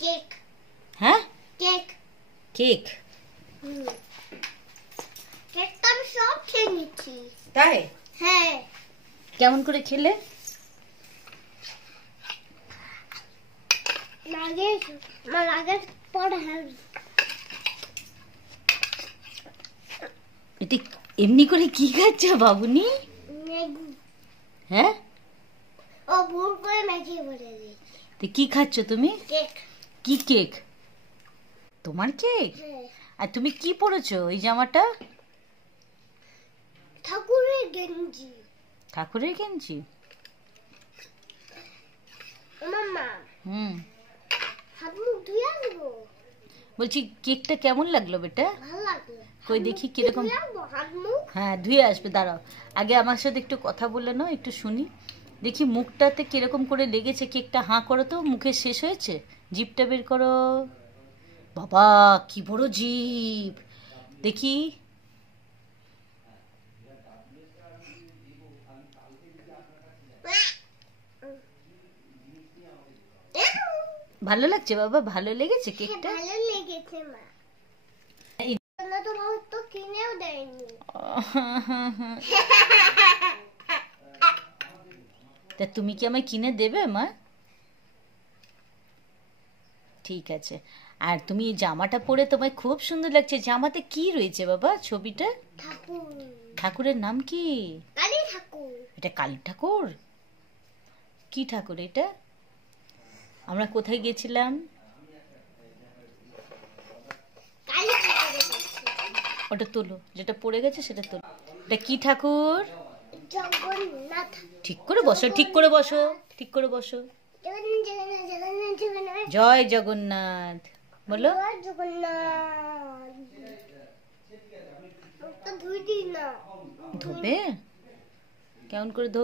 Cake. হ্যাঁ, cake. Cake. কেকটা আমি সব খেয়ে নিচ্ছি। তাই? হ্যাঁ। কেমন করে খেলে? লাগে পরে। এটা এমনি করে কি খাচ্ছে বাবুনি? হ্যাঁ, ও ভুল করে ম্যাগি বলে দিয়েছে। তো কি খাচ্ছ তুমি? কেক। কি কেক? তোমার কেক? আর তুমি কি পরেছো এই জামাটা? ঠাকুরের গেঞ্জি। ঠাকুরের গেঞ্জি? মাম্মা হাত মুখ ধুয়ে আসবো। বলছি কেকটা কেমন লাগলো বেটা? ভালো লাগলো। কই দেখি কিরকম। হাত মুখ। হ্যাঁ, ধুয়ে আসবে, দাঁড়াও। আগে আমার সাথে একটু কথা বলে নাও, একটু শুনি। দেখি মুখটাতে কিরকম করে লেগেছে কেকটা। হাঁ করো তো, মুখে শেষ হয়েছে? জিভটা বের করো। বাবা কি বড় জিভ! দেখি। ভালো লাগছে বাবা? ভালো লেগেছে কেকটা? ভালো লেগেছে মা। তো বহুত তো কিনেও দেয়নি। তা তুমি কি আমায় কিনে দেবে মা? ঠিক আছে। আর তুমি এই জামাটা পরে তোমায় খুব সুন্দর লাগছে। জামাতে কি রয়েছে বাবা ছবিটা? ঠাকুর। ঠাকুরের নাম কি? কালী ঠাকুর। এটা কালী ঠাকুর? কি ঠাকুর এটা? আমরা কোথায় গেছিলাম? কালী ঠাকুর। ওটা তোলো, যেটা পড়ে গেছে সেটা তোলো। এটা কি ঠাকুর? জগন্নাথ। ঠিক করে বসো, ঠিক করে বসো, ঠিক করে বসো। জয় জগন্নাথ বলো। জগন্নাথ। ধুই দিই না। ধোবে? কেমন করে ধোবে?